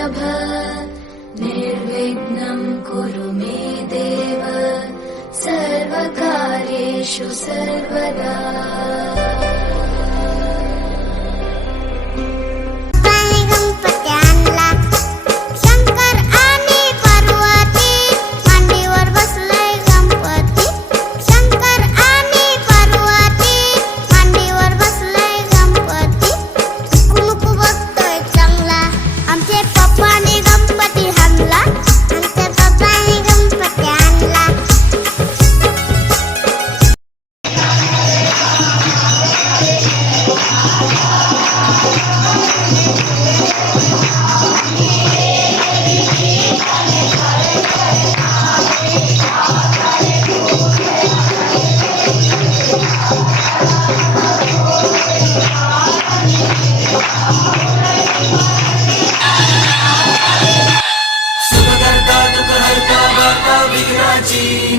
वल्लभ निर्विघ्नं कुरु मे देव सर्वकार्येषु सर्वदा।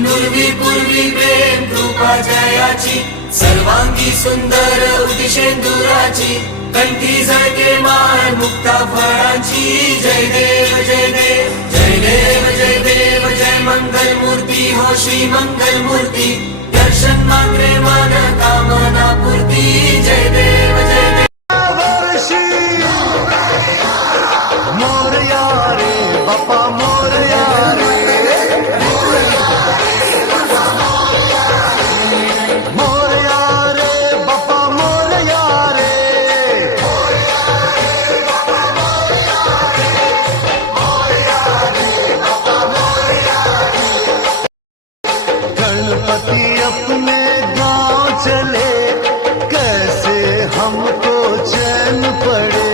नुरवी पूर्वी प्रेम कृपा जयाची सर्वांगी सुंदर उदिशेंदुराची कंठी झळके माळ मुक्ता फळांची जय देव जय देव जय देव जय देव जय मंगल मूर्ती हो श्री मंगल मूर्ती दर्शन मात्रे मन कामना पूर्ती जय देव जय देव। मोरया रे बाप्पा मोरया रे गणपति अपने गांव चले कैसे हमको चैन पड़े।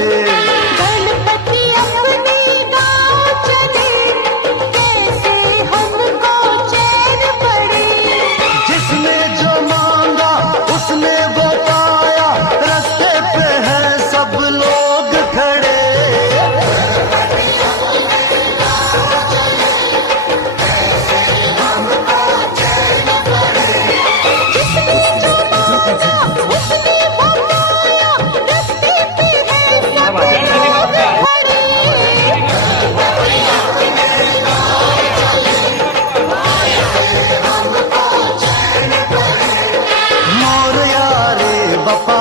गणपति अपने गांव चले कैसे हमको चैन पड़े। जिसने जो मांगा उसने वो पाया रास्ते पे हैं सब लोग खड़े। मोरया रे बाप्पा